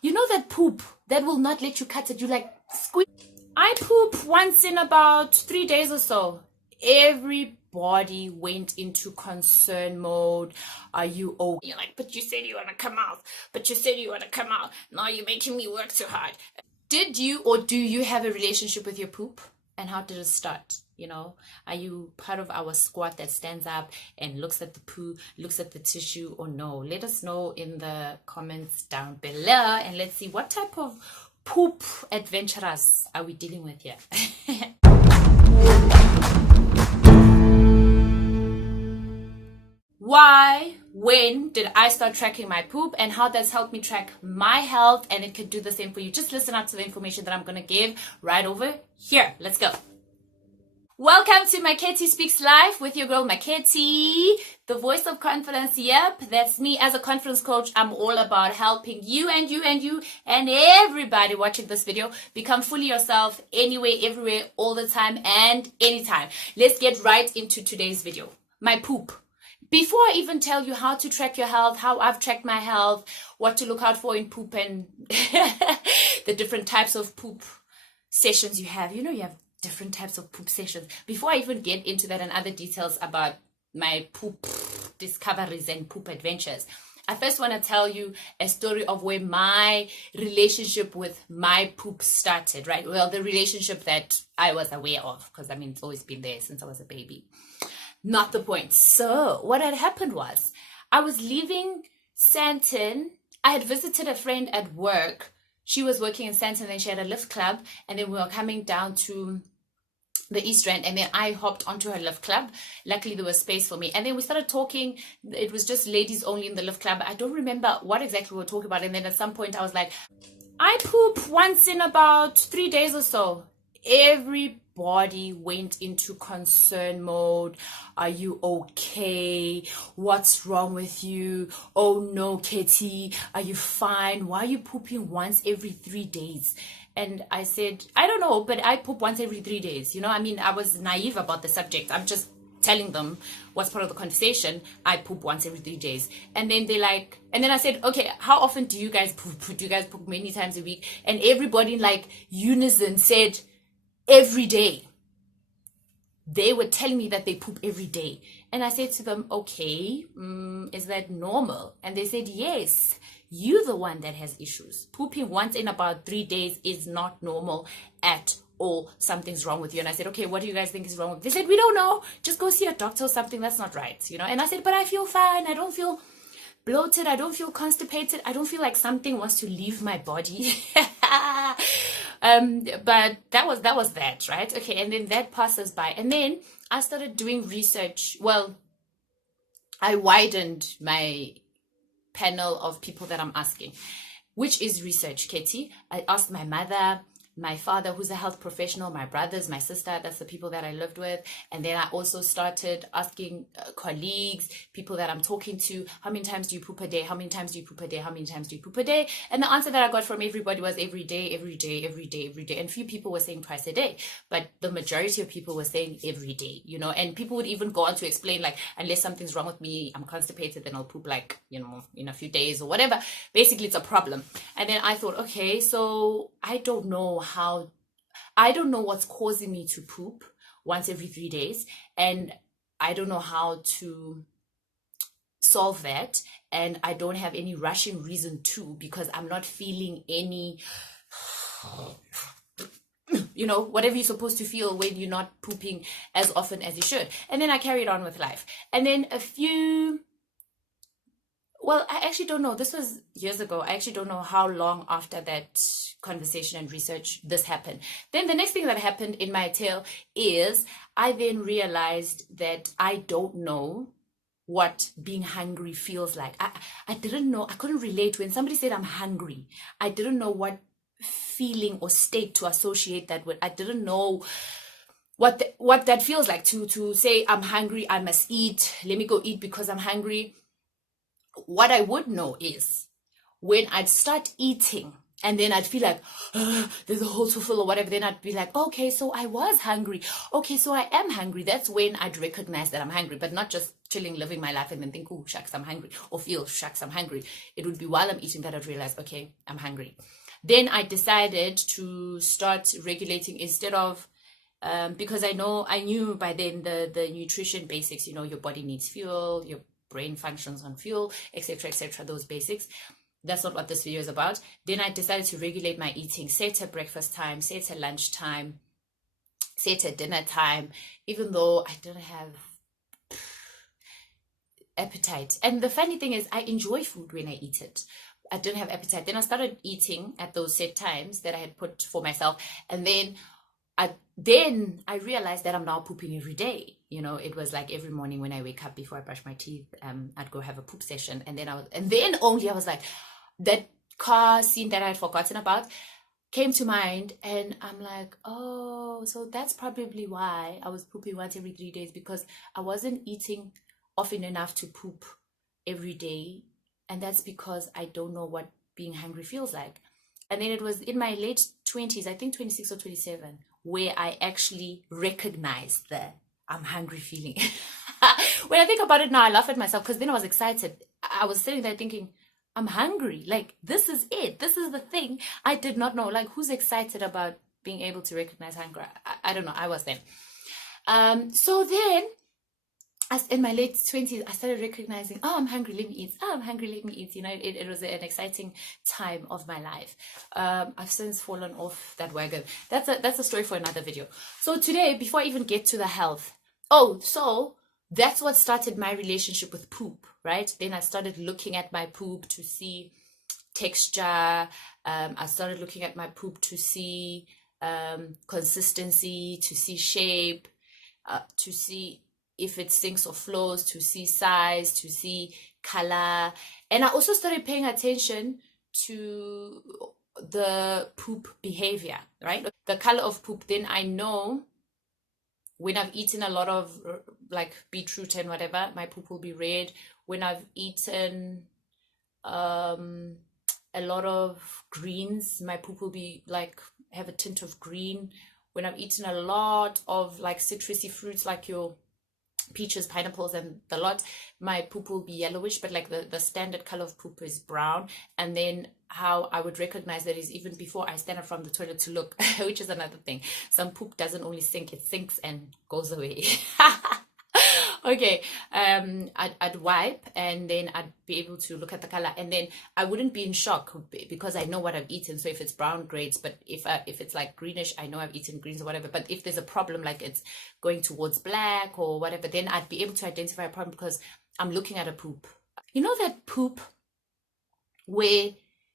You know that poop that will not let you cut it? You like squeeze. I poop once in about 3 days or so. Everybody went into concern mode. Are you okay? You're like, but you said you want to come out. But you said you want to come out. Now you're making me work too hard. Did you or do you have a relationship with your poop? And how did it start? Are you part of our squad that stands up and looks at the poo, looks at the tissue, or no? Let us know in the comments down below, and let's see what type of poop adventurers are we dealing with here. Why, when did I start tracking my poop, and how that's helped me track my health, and it could do the same for you? Just listen up to the information that I'm going to give right over here. Let's go. Welcome to Maketi Speaks Life with your girl Maketi, the voice of confidence. Yep, that's me. As a confidence coach, I'm all about helping you and everybody watching this video become fully yourself anywhere, everywhere, all the time and anytime. Let's get right into today's video. My poop. Before I even tell you how to track your health, how I've tracked my health, what to look out for in poop, and the different types of poop sessions you have. You have different types of poop sessions. Before I even get into that and other details about my poop discoveries and poop adventures, I first want to tell you a story of where my relationship with my poop started, right? Well, the relationship that I was aware of, because it's always been there since I was a baby. Not the point. So what had happened was I was leaving Sandton. I had visited a friend at work. She was working in Sandton and she had a lift club, and then we were coming down to the East Rand, and then I hopped onto her lift club. Luckily there was space for me, and then we started talking. It was just ladies only in the lift club. I don't remember what exactly we were talking about, and then at some point I was like, I poop once in about 3 days or so. Everybody went into concern mode. Are you okay? What's wrong with you? Oh no, Kitty, are you fine? Why are you pooping once every 3 days? And I said, I don't know, but I poop once every 3 days. I was naive about the subject. I'm just telling them what's part of the conversation. I poop once every 3 days. And then and then I said, okay, how often do you guys poop? Do you guys poop many times a week? And everybody in unison said, every day. They were telling me that they poop every day. And I said to them, okay, is that normal? And they said, yes, you're the one that has issues. Pooping once in about 3 days is not normal at all. Something's wrong with you. And I said, okay, what do you guys think is wrong with you? They said, we don't know. Just go see a doctor or something. That's not right. And I said, but I feel fine. I don't feel bloated. I don't feel constipated. I don't feel like something wants to leave my body. But that was that, right? Okay, and then that passes by, and then I started doing research. Well, I widened my panel of people that I'm asking, which is research, Katie. I asked my mother, my father, who's a health professional, my brothers, my sister, that's the people that I lived with. And then I also started asking colleagues, people that I'm talking to, how many times do you poop a day? How many times do you poop a day? How many times do you poop a day? And the answer that I got from everybody was every day, every day, every day, every day. And few people were saying twice a day, but the majority of people were saying every day, and people would even go on to explain, unless something's wrong with me, I'm constipated, then I'll poop in a few days or whatever. Basically, it's a problem. And then I thought, okay, so I don't know what's causing me to poop once every 3 days, and I don't know how to solve that, and I don't have any rushing reason to, because I'm not feeling any whatever you're supposed to feel when you're not pooping as often as you should. And then I carried on with life. And then I actually don't know. This was years ago. I actually don't know how long after that conversation and research this happened. Then the next thing that happened in my tale is I then realized that I don't know what being hungry feels like. I didn't know. I couldn't relate when somebody said I'm hungry. I didn't know what feeling or state to associate that with. I didn't know what that feels like to say I'm hungry, I must eat, let me go eat because I'm hungry. What I would know is when I'd start eating, And then I'd feel like, there's a hole to fill or whatever. Then I'd be like, okay, so I was hungry. Okay, so I am hungry. That's when I'd recognize that I'm hungry, but not just chilling, living my life and then think, oh, shucks, I'm hungry. Or feel, shucks, I'm hungry. It would be while I'm eating that I'd realize, okay, I'm hungry. Then I decided to start regulating instead of, because I knew by then the nutrition basics, your body needs fuel, your brain functions on fuel, etc., those basics. That's not what this video is about. Then I decided to regulate my eating, set a breakfast time, set a lunch time, set a dinner time, even though I don't have appetite. And the funny thing is, I enjoy food when I eat it. I don't have appetite. Then I started eating at those set times that I had put for myself. And then I realized that I'm now pooping every day. It was like every morning when I wake up before I brush my teeth, I'd go have a poop session. And then I was like, that car scene that I had forgotten about came to mind. And I'm like, oh, so that's probably why I was pooping once every 3 days, because I wasn't eating often enough to poop every day. And that's because I don't know what being hungry feels like. And then it was in my late 20s, I think 26 or 27, where I actually recognized the I'm hungry feeling. When I think about it now, I laugh at myself, because then I was excited. I was sitting there thinking, I'm hungry. Like, this is it. This is the thing I did not know. Like, who's excited about being able to recognize hunger? I don't know. I was then. So then, in my late 20s, I started recognizing, oh, I'm hungry, let me eat. Oh, I'm hungry, let me eat. It was an exciting time of my life. I've since fallen off that wagon. That's a story for another video. So today, before I even get to the health, so that's what started my relationship with poop, right? Then I started looking at my poop to see texture. I started looking at my poop to see consistency, to see shape, to see if it sinks or flows, to see size, to see color. And I also started paying attention to the poop behavior, right? The color of poop. Then I know when I've eaten a lot of like beetroot and whatever, my poop will be red. When I've eaten a lot of greens, my poop will be like have a tint of green. When I've eaten a lot of like citrusy fruits, like your peaches, pineapples, and the lot, my poop will be yellowish, but like the standard color of poop is brown. And then how I would recognize that is even before I stand up from the toilet to look, which is another thing. Some poop doesn't only sink, it sinks and goes away. Okay, I'd wipe, and then I'd be able to look at the color, and then I wouldn't be in shock because I know what I've eaten. So if it's brown, great, but if it's like greenish, I know I've eaten greens or whatever. But if there's a problem, like it's going towards black or whatever, then I'd be able to identify a problem because I'm looking at a poop. You know that poop where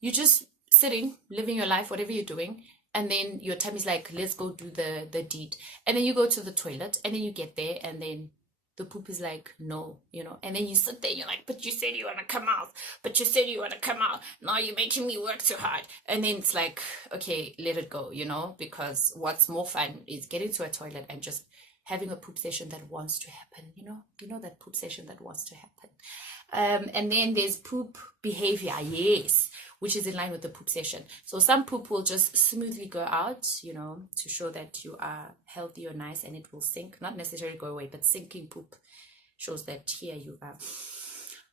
you're just sitting, living your life, whatever you're doing, and then your tummy's like, let's go do the deed, and then you go to the toilet, and then you get there, and then the poop is like, no, and then you sit there, you're like, but you said you want to come out, but you said you want to come out, now you're making me work too hard. And then it's like, okay, let it go, because what's more fun is getting to a toilet and just having a poop session that wants to happen, that poop session that wants to happen. And then there's poop behavior, yes, which is in line with the poop session. So some poop will just smoothly go out, to show that you are healthy or nice, and it will sink, not necessarily go away, but sinking poop shows that here you are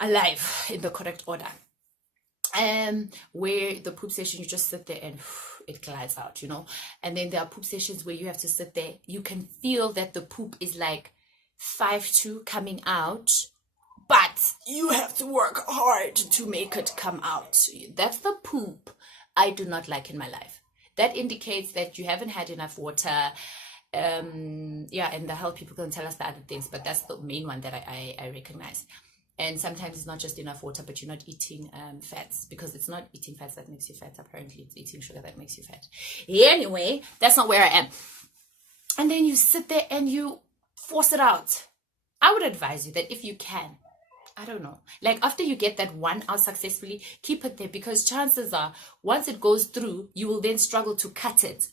alive in the correct order. Where the poop session, you just sit there and it glides out, and then there are poop sessions where you have to sit there, you can feel that the poop is like 5'2" coming out, but you have to work hard to make it come out. That's the poop I do not like in my life. That indicates that you haven't had enough water. And the health people can tell us the other things, but that's the main one that I recognize. And sometimes it's not just enough water, but you're not eating fats, because it's not eating fats that makes you fat. Apparently, it's eating sugar that makes you fat. Anyway, that's not where I am. And then you sit there and you force it out. I would advise you that if you can, I don't know, like after you get that one out successfully, keep it there, because chances are once it goes through, you will then struggle to cut it.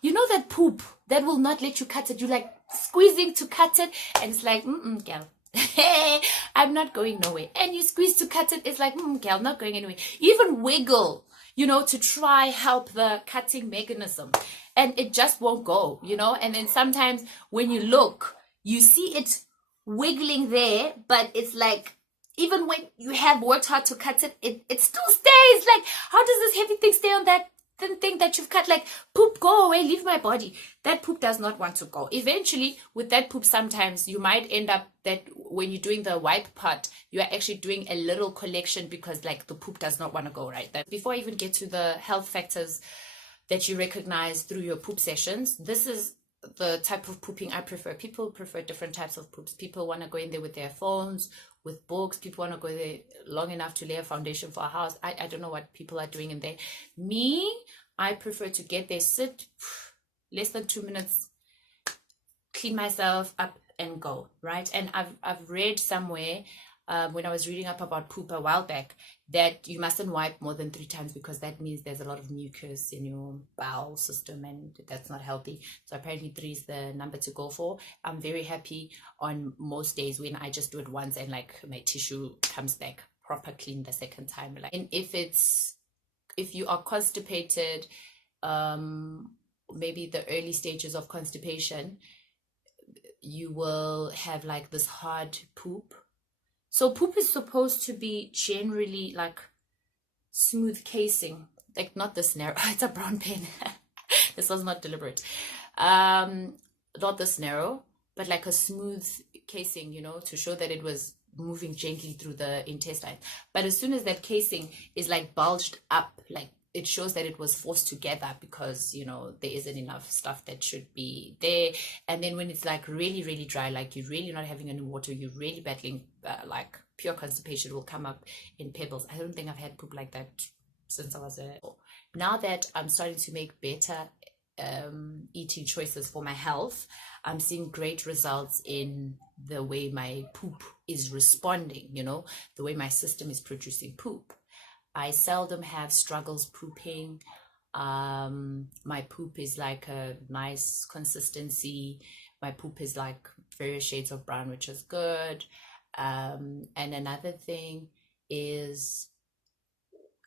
You know that poop that will not let you cut it. You like squeezing to cut it, and it's like, girl, hey, I'm not going nowhere. And you squeeze to cut it, it's like, girl, not going anywhere. You even wiggle. to try help the cutting mechanism, and it just won't go, and then sometimes when you look, you see it wiggling there, but it's like, even when you have worked hard to cut it, it still stays. Like, how does this heavy thing stay on that thin thing that you've cut? Like, poop, go away, leave my body. That poop does not want to go. Eventually, with that poop, sometimes you might end up that when you're doing the wipe part, you are actually doing a little collection because, like, the poop does not want to go, right? That before I even get to the health factors that you recognize through your poop sessions, this is the type of pooping I prefer. People prefer different types of poops. People want to go in there with their phones, with books. People want to go there long enough to lay a foundation for a house. I don't know what people are doing in there. Me, I prefer to get there, sit less than 2 minutes, clean myself up and go, right? And I've read somewhere when I was reading up about poop a while back that you mustn't wipe more than 3 times because that means there's a lot of mucus in your bowel system and that's not healthy. So apparently 3 is the number to go for. I'm very happy on most days when I just do it once and like my tissue comes back proper clean the second time. Like, and if you are constipated, maybe the early stages of constipation, you will have like this hard poop. So poop is supposed to be generally like smooth casing, like not this narrow. It's a brown pen. This was not deliberate. Not this narrow, but like a smooth casing, to show that it was moving gently through the intestine. But as soon as that casing is like bulged up, like it shows that it was forced together because there isn't enough stuff that should be there. And then when it's like really, really dry, like you're really not having any water, you're really battling like pure constipation, will come up in pebbles. I don't think I've had poop like that since I was now that I'm starting to make better eating choices for my health, I'm seeing great results in the way my poop is responding, the way my system is producing poop. I seldom have struggles pooping. My poop is like a nice consistency. My poop is like various shades of brown, which is good. And another thing is,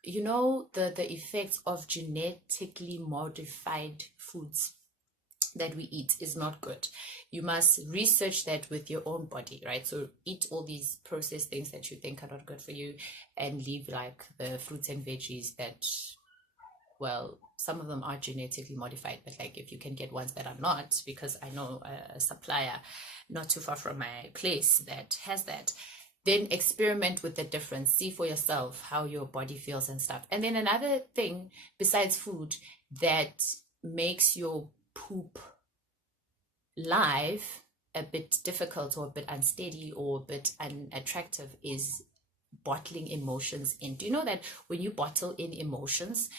the effects of genetically modified foods that we eat is not good. You must research that with your own body, right? So eat all these processed things that you think are not good for you and leave like the fruits and veggies that, well, some of them are genetically modified, but like if you can get ones that are not, because I know a supplier not too far from my place that has that, then experiment with the difference. See for yourself how your body feels and stuff. And then another thing besides food that makes your poop life a bit difficult or a bit unsteady or a bit unattractive is bottling emotions in. Do you know that when you bottle in emotions,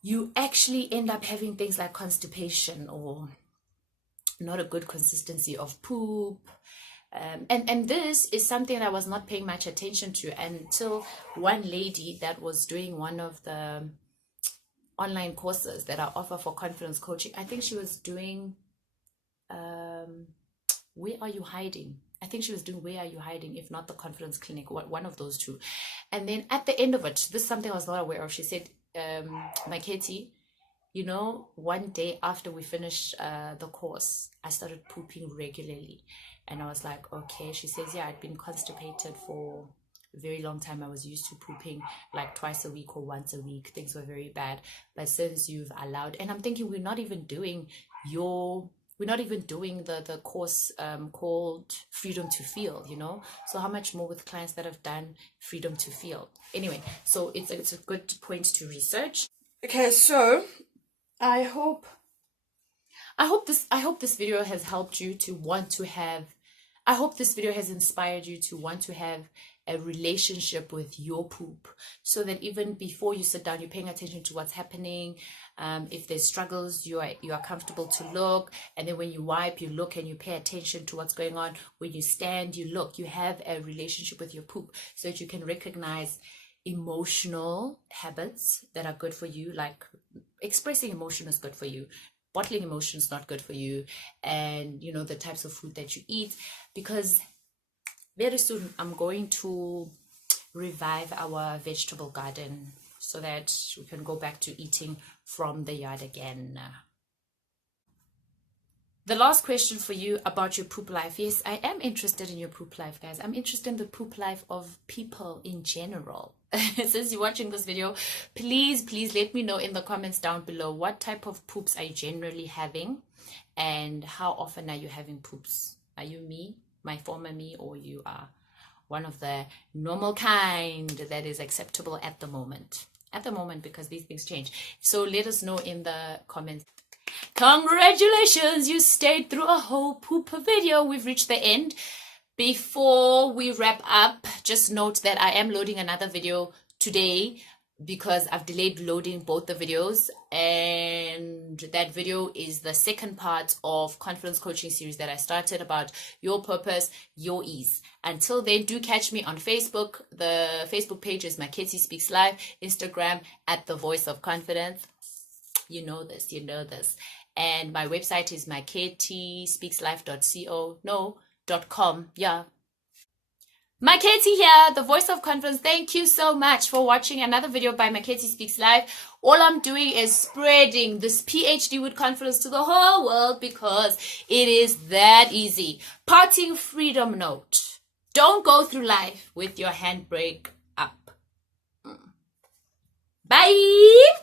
you actually end up having things like constipation or not a good consistency of poop? And this is something that I was not paying much attention to until one lady that was doing one of the online courses that I offer for confidence coaching. I think she was doing Where Are You Hiding? I think she was doing Where Are You Hiding, if not the Confidence Clinic, one of those two. And then at the end of it, this is something I was not aware of. She said, my Katie, one day after we finished the course, I started pooping regularly. And I was like, okay. She says, yeah, I'd been constipated for a very long time. I was used to pooping like twice a week or once a week. Things were very bad. But since you've allowed, and I'm thinking we're not even doing the course called Freedom to Feel, so how much more with clients that have done Freedom to Feel. Anyway, so it's a good point to research. Okay, so I hope this video has helped you to want to have, I hope this video has inspired you to want to have a relationship with your poop, so that even before you sit down, you're paying attention to what's happening. If there's struggles, you are comfortable to look, and then when you wipe, you look and you pay attention to what's going on. When you stand, you look. You have a relationship with your poop, so that you can recognize emotional habits that are good for you, like expressing emotion is good for you, bottling emotion is not good for you, and the types of food that you eat. Because very soon I'm going to revive our vegetable garden so that we can go back to eating from the yard again. The last question for you about your poop life. Yes, I am interested in your poop life, guys. I'm interested in the poop life of people in general. Since you're watching this video, please let me know in the comments down below what type of poops are you generally having, and how often are you having poops? Are you me, my former me, or you are one of the normal kind that is acceptable at the moment? At the moment, because these things change. So let us know in the comments. Congratulations, you stayed through a whole poop video. We've reached the end. Before we wrap up, just note that I am loading another video today because I've delayed loading both the videos, and that video is the second part of confidence coaching series that I started about your purpose, your ease. Until then, do catch me on Facebook. The Facebook page is Makhethi Speaks Live, Instagram at The Voice of Confidence. You know this. And my website is makhethispeakslife.com. Yeah. Makhethi here, the Voice of Confidence. Thank you so much for watching another video by Makhethi Speaks Live. All I'm doing is spreading this PhD with confidence to the whole world because it is that easy. Parting freedom note. Don't go through life with your handbrake up. Bye.